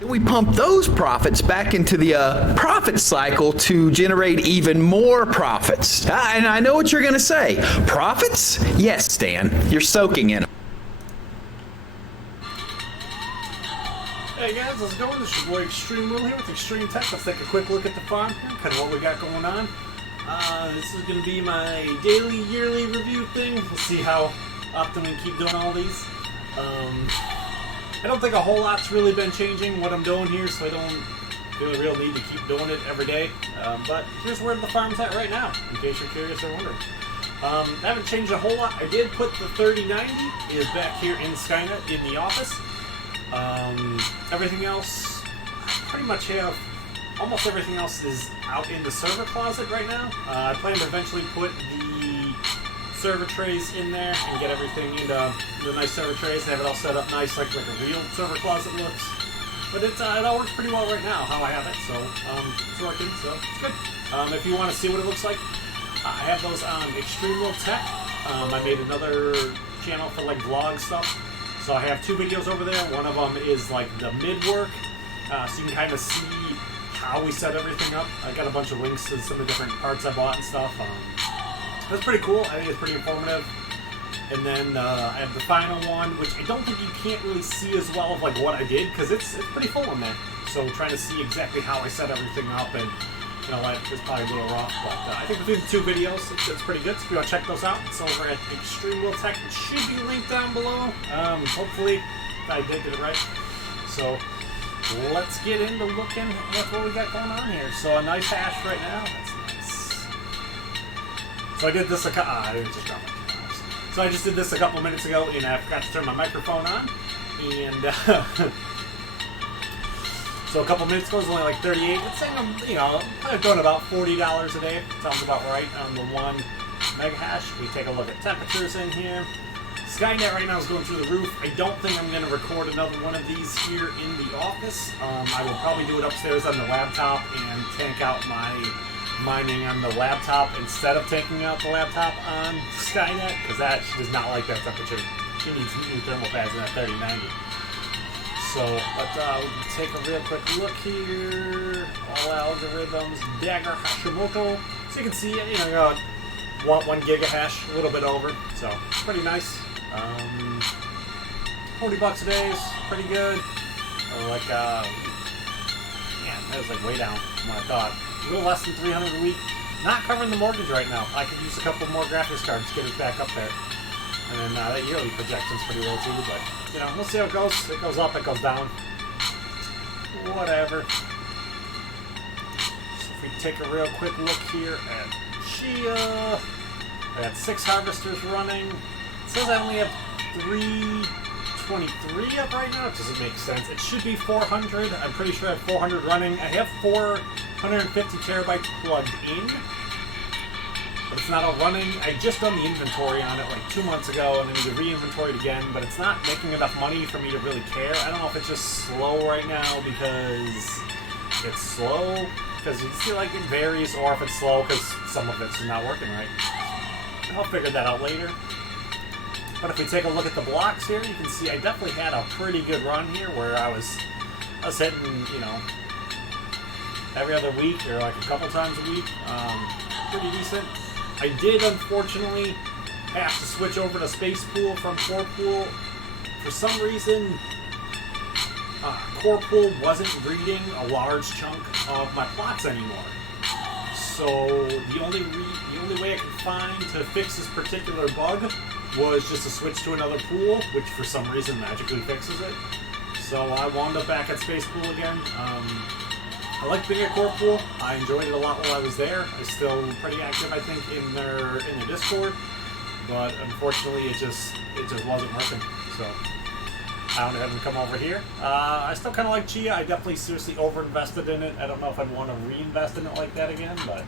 We pump those profits back into the profit cycle to generate even more profits. And I know what you're going to say. Profits? Yes, Stan. You're soaking in them. Hey guys, how's it going? This is your boy ExtrmWill here with Extreme Tech. Let's take a quick look at the farm, kind of what we got going on. This is going to be my daily, yearly review thing. We'll see how often we keep doing all these. I don't think a whole lot's really been changing what I'm doing here, so I don't feel a real need to keep doing it every day. But here's where the farm's at right now, in case you're curious or wondering. I haven't changed a whole lot. I did put the 3090 is back here in Skynet in the office. Everything else, I pretty much have, almost everything else is out in the server closet right now. I plan to eventually put the server trays in there and get everything into the nice server trays and have it all set up nice like a real server closet looks. But it all works pretty well right now how I have it, so it's working, so it's good. If you want to see what it looks like, I have those on ExtrmWill Tech. I made another channel for like vlog stuff. So I have two videos over there. One of them is like the mid-work, so you can kind of see how we set everything up. I got a bunch of links to some of the different parts I bought and stuff. That's pretty cool. I think it's pretty informative. And then I have the final one, which I don't think you can't really see as well of like what I did, because it's pretty full in there. So trying to see exactly how I set everything up, and you know what, it's probably a little rough, but I think between the two videos, it's pretty good. So if you want to check those out, it's over at ExtrmWill Tech. It should be linked down below. Hopefully, I did get it right. So let's get into looking at what we got going on here. So a nice hash right now. That's nice. So I did this I didn't just drop it. So I just did this a couple minutes ago, and I forgot to turn my microphone on, and. So a couple minutes ago, it was only like 38. It's saying I'm, probably doing about $40 a day. Sounds about right on the 1 mega hash. We take a look at temperatures in here. Skynet right now is going through the roof. I don't think I'm going to record another one of these here in the office. I will probably do it upstairs on the laptop and tank out my mining on the laptop instead of taking out the laptop on Skynet, because she does not like that temperature. She needs new thermal pads in that 3090. So, we'll take a real quick look here. All algorithms, Dagger Hashimoto. So you can see, got 1 giga hash, a little bit over. So, pretty nice. $40 a day is pretty good. That was like way down from what I thought. A little less than 300 a week. Not covering the mortgage right now. I could use a couple more graphics cards to get it back up there. And then that yearly projection's pretty low too, but we'll see how it goes. It goes up, it goes down. Whatever. So if we take a real quick look here at Chia, I got 6 harvesters running. It says I only have 323 up right now, which doesn't make sense. It should be 400. I'm pretty sure I have 400 running. I have 450 terabytes plugged in. But it's not all running. I just done the inventory on it like 2 months ago, and I need to re-inventory it again, but it's not making enough money for me to really care. I don't know if it's just slow right now because it's slow, because you see like it varies, or if it's slow because some of it's not working right. I'll figure that out later. But if we take a look at the blocks here, you can see I definitely had a pretty good run here where I was hitting, every other week or like a couple times a week. Pretty decent. I did, unfortunately, have to switch over to Space Pool from Core Pool. For some reason, Core Pool wasn't reading a large chunk of my plots anymore. So the only way I could find to fix this particular bug was just to switch to another pool, which for some reason magically fixes it. So I wound up back at Space Pool again. I like being at Core Pool. I enjoyed it a lot while I was there. I'm still pretty active, I think, in their Discord, but unfortunately, it just wasn't working. So I went ahead and come over here. I still kind of like Chia. I definitely seriously overinvested in it. I don't know if I'd want to reinvest in it like that again, but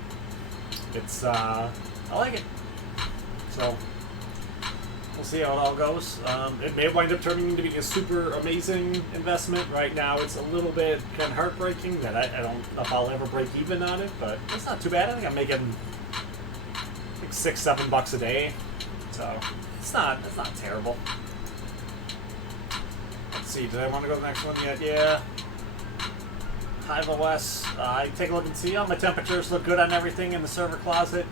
it's I like it. So we'll see how it all goes. It may wind up turning into being a super amazing investment. Right now, it's a little bit kind of heartbreaking that I don't know if I'll ever break even on it, but it's not too bad. I think I'm making like $6-7 a day, so it's not terrible. Let's see. Did I want to go to the next one yet? Yeah. Hive OS. I take a look and see all my temperatures look good on everything in the server closet.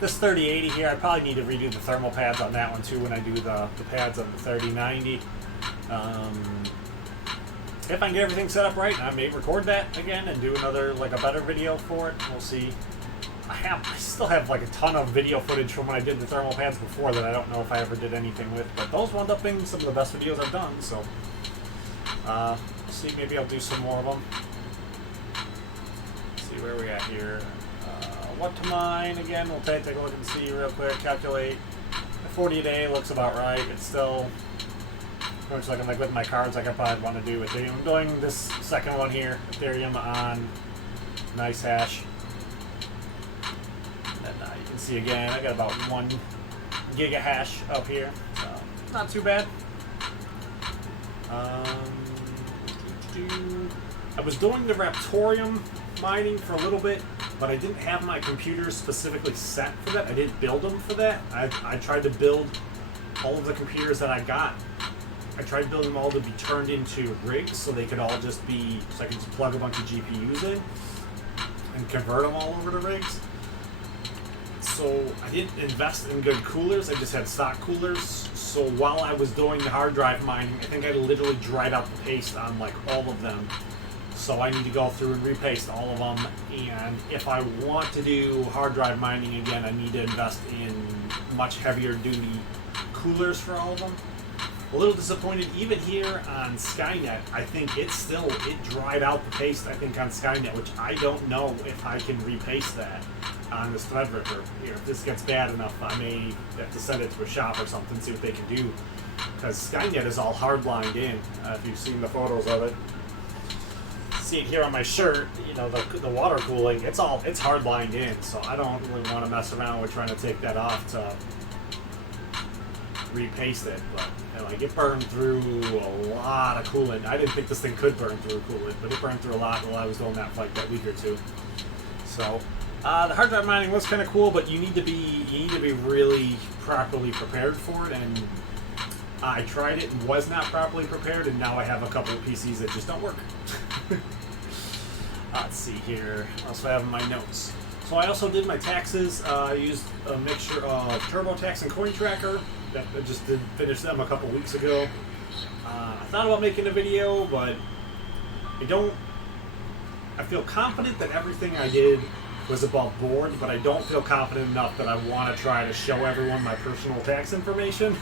This 3080 here, I probably need to redo the thermal pads on that one too when I do the pads on the 3090. If I can get everything set up right, I may record that again and do another, like, a better video for it. We'll see. I still have like a ton of video footage from when I did the thermal pads before that I don't know if I ever did anything with, but those wound up being some of the best videos I've done, so we'll see, maybe I'll do some more of them. Let's see where we at here. What to mine again, we'll take a look and see real quick, calculate. 40 a day looks about right. It's still looks like, with my cards like I probably want to do Ethereum. I'm doing this second one here, Ethereum on nice hash. You can see again, I got about 1 giga hash up here, so not too bad. I was doing the Raptorium mining for a little bit, but I didn't have my computers specifically set for that. I didn't build them for that. I tried to build all of the computers that I got. I tried to build them all to be turned into rigs so they could all just be, so I could just plug a bunch of GPUs in and convert them all over to rigs. So I didn't invest in good coolers, I just had stock coolers. So while I was doing the hard drive mining, I think I literally dried out the paste on like all of them. So I need to go through and repaste all of them. And if I want to do hard drive mining again, I need to invest in much heavier duty coolers for all of them. A little disappointed even here on Skynet. I think it dried out the paste, I think, on Skynet, which I don't know if I can repaste that on this Threadripper. Here, if this gets bad enough, I may have to send it to a shop or something, see what they can do. Because Skynet is all hardlined in, if you've seen the photos of it. See it here on my shirt, you know, the water cooling, it's hardlined in, so I don't really want to mess around with trying to take that off to repaste it, but like it burned through a lot of coolant. I didn't think this thing could burn through coolant, but it burned through a lot while I was doing that for like that week or two. So the hard drive mining was kind of cool, but you need to be really properly prepared for it. And I tried it and was not properly prepared, and now I have a couple of PCs that just don't work. Let's see here. What else do I have in my notes? So I also did my taxes. I used a mixture of TurboTax and CoinTracker. I just did finish them a couple weeks ago. I thought about making a video, but I feel confident that everything I did was above board, but I don't feel confident enough that I want to try to show everyone my personal tax information.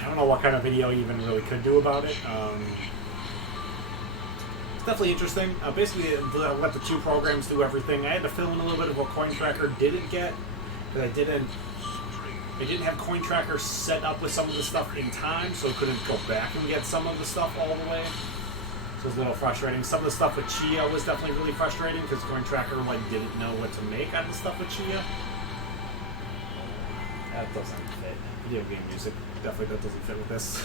I don't know what kind of video you even really could do about it. It's definitely interesting. Basically, I let the two programs do everything. I had to fill in a little bit of what CoinTracker didn't get, but I didn't have CoinTracker set up with some of the stuff in time, so I couldn't go back and get some of the stuff all the way. So it was a little frustrating. Some of the stuff with Chia was definitely really frustrating because CoinTracker didn't know what to make out of the stuff with Chia. That doesn't fit. Video game music. Definitely that doesn't fit with this.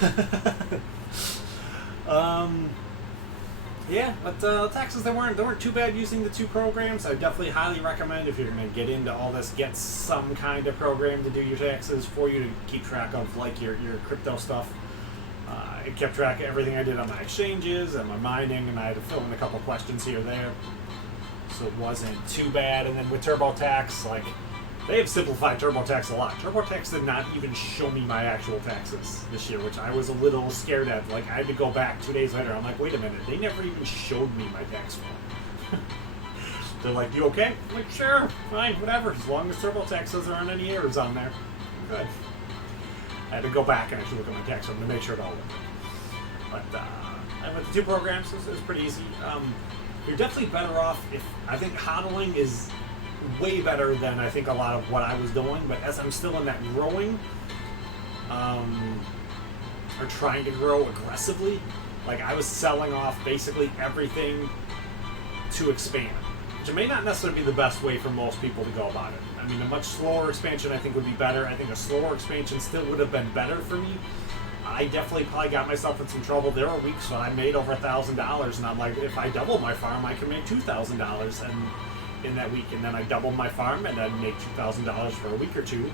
Yeah, but taxes, they weren't too bad using the two programs. I definitely highly recommend, if you're going to get into all this, get some kind of program to do your taxes for you to keep track of, like, your crypto stuff. I kept track of everything I did on my exchanges and my mining, and I had to fill in a couple questions here or there. So it wasn't too bad. And then with TurboTax, like, they have simplified TurboTax a lot. TurboTax did not even show me my actual taxes this year, which I was a little scared at. Like, I had to go back 2 days later. I'm like, wait a minute, they never even showed me my tax form. They're like, you okay? I'm like, sure, fine, whatever. As long as TurboTax says there aren't any errors on there, I'm good. I had to go back and actually look at my tax form to make sure it all worked. But with the two programs, it was pretty easy. You're definitely better off if, I think hodling is way better than I think a lot of what I was doing, but as I'm still in that growing, or trying to grow aggressively, like I was selling off basically everything to expand, which may not necessarily be the best way for most people to go about it. I mean, a much slower expansion I think would be better. I think a slower expansion still would have been better for me. I definitely probably got myself in some trouble. There were weeks when I made over $1,000, and I'm like, if I double my farm, I can make $2,000 in that week, and then I doubled my farm and then make $2,000 for a week or two.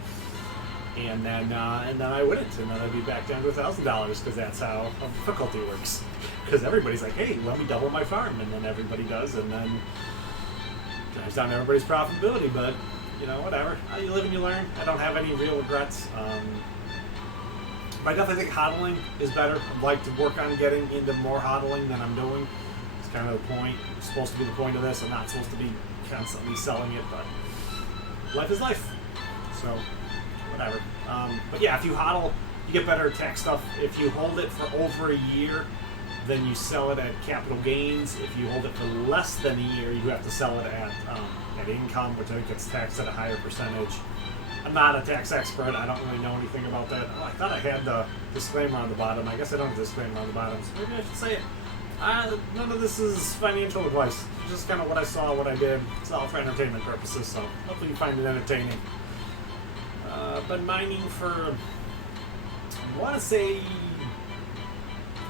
and then I wouldn't, and then I'd be back down to $1,000 because that's how difficulty works. Because everybody's like, hey, let me double my farm, and then everybody does, and then it drives down everybody's profitability. But you know, whatever. You live and you learn. I don't have any real regrets. But I definitely think hodling is better. I'd like to work on getting into more hodling than I'm doing. It's kind of the point. It's supposed to be the point of this. I'm not supposed to be constantly selling it, but life is life. So, whatever. But yeah, if you hodl, you get better tax stuff. If you hold it for over a year, then you sell it at capital gains. If you hold it for less than a year, you have to sell it at income, which I think gets taxed at a higher percentage. I'm not a tax expert. I don't really know anything about that. Oh, I thought I had the disclaimer on the bottom. I guess I don't have the disclaimer on the bottom, so maybe I should say it. None of this is financial advice. It's just kind of what I saw, what I did. It's all for entertainment purposes, so hopefully you find it entertaining. Been mining for, I want to say,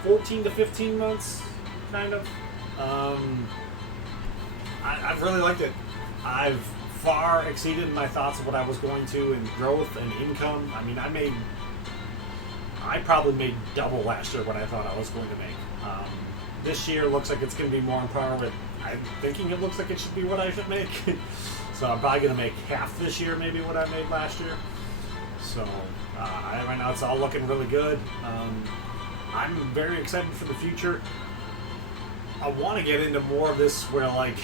14 to 15 months, kind of. I've really liked it. I've far exceeded my thoughts of what I was going to in growth and income. I mean, I probably made double last year what I thought I was going to make. This year looks like it's going to be more on par with, I'm thinking it looks like it should be what I should make. So I'm probably going to make half this year maybe what I made last year. So right now it's all looking really good. I'm very excited for the future. I want to get into more of this where, like,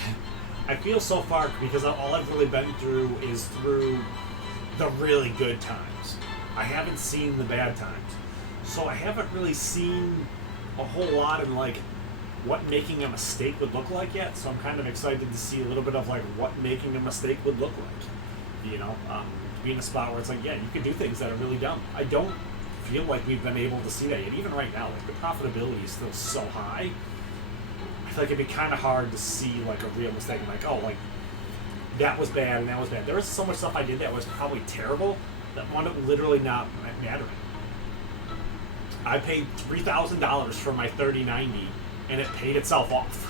I feel so far, because all I've really been through is through the really good times. I haven't seen the bad times. So I haven't really seen a whole lot in, like, what making a mistake would look like yet. So I'm kind of excited to see a little bit of, like, what making a mistake would look like. You know, be in a spot where it's like, yeah, you can do things that are really dumb. I don't feel like we've been able to see that yet. Even right now, like, the profitability is still so high. I feel like it'd be kind of hard to see, like, a real mistake. I'm like, oh, like, that was bad and that was bad. There was so much stuff I did that was probably terrible that wound up literally not mattering. I paid $3,000 for my 3090 and it paid itself off.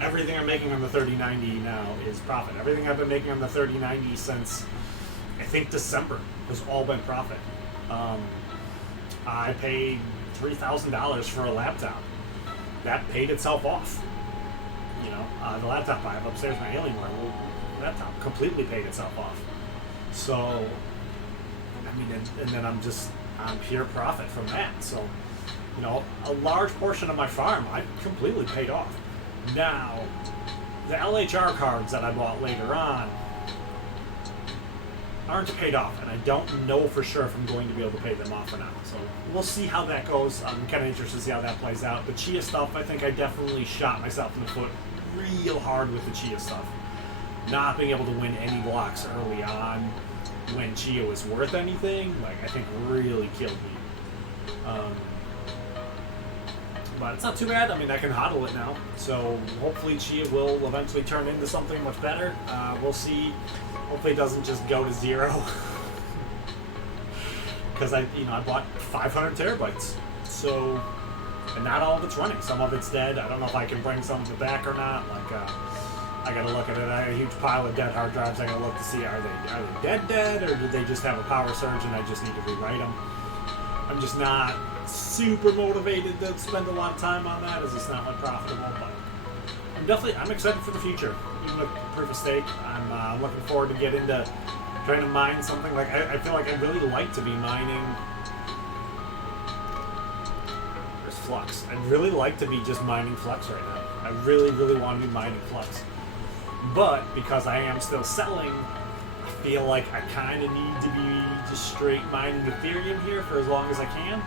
Everything I'm making on the 3090 now is profit. Everything I've been making on the 3090 since, I think, December has all been profit. I paid $3,000 for a laptop. That paid itself off. You know, the laptop I have upstairs in my Alienware laptop completely paid itself off. So, I mean, and then I'm pure profit from that. So, you know, a large portion of my farm I completely paid off. Now, the LHR cards that I bought later on aren't paid off, and I don't know for sure if I'm going to be able to pay them off or not. So we'll see how that goes. I'm kind of interested to see how that plays out. The Chia stuff, I think I definitely shot myself in the foot real hard with the Chia stuff. Not being able to win any blocks early on when Chia was worth anything, like, I think really killed me. But it's not too bad. I mean, I can hodl it now. So hopefully Chia will eventually turn into something much better. We'll see. Hopefully it doesn't just go to zero. Because I bought 500 terabytes. So, and not all of it's running. Some of it's dead. I don't know if I can bring some of it back or not. Like, I gotta look at it. I have a huge pile of dead hard drives. I gotta look to see, are they dead, or did they just have a power surge and I just need to rewrite them? I'm just not super motivated to spend a lot of time on that, as it's not like profitable. But I'm excited for the future. Even with Proof of Stake, I'm looking forward to get into trying to mine something. Like, I feel like I'd really like to be mining. There's Flux. I'd really like to be just mining Flux right now. I really, really want to be mining Flux. But because I am still selling, I feel like I kind of need to be just straight mining Ethereum here for as long as I can.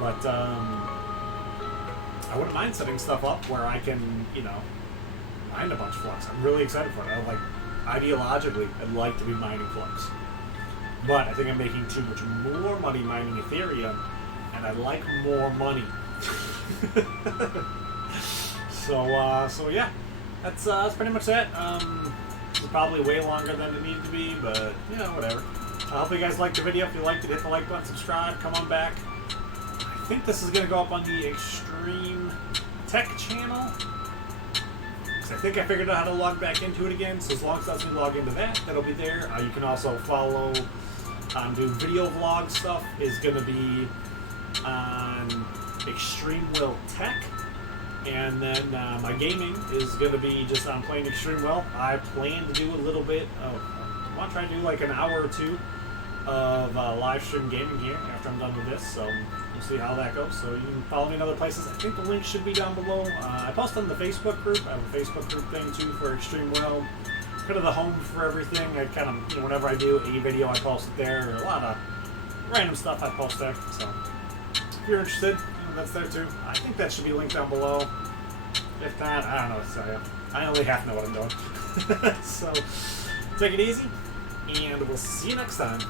But I wouldn't mind setting stuff up where I can, mine a bunch of Flux. I'm really excited for it. Ideologically, I'd like to be mining Flux. But I think I'm making too much more money mining Ethereum, and I like more money. So yeah, that's pretty much it. It's probably way longer than it needed to be, but whatever. I hope you guys liked the video. If you liked it, hit the like button, subscribe, come on back. I think this is going to go up on the Extreme Tech channel. Vlogs. I think I figured out how to log back into it again, so as long as it lets me log into that, that'll be there. You can also follow, do video vlog stuff is going to be on ExtrmWill Tech. And then my gaming is going to be just on playing ExtrmWill. I plan to do a little bit of, I want to try to do like an hour or two of live stream gaming here after I'm done with this, so we'll see how that goes. So you can follow me in other places. I think the link should be down below. I post on the Facebook group. I have a Facebook group thing too for ExtrmWill. Kind of the home for everything. I kind of, you know, whenever I do a video, I post it there. A lot of random stuff I post there. So if you're interested, that's there too. I think that should be linked down below. If not, I don't know what to tell you. I only half know what I'm doing. So, take it easy, and we'll see you next time.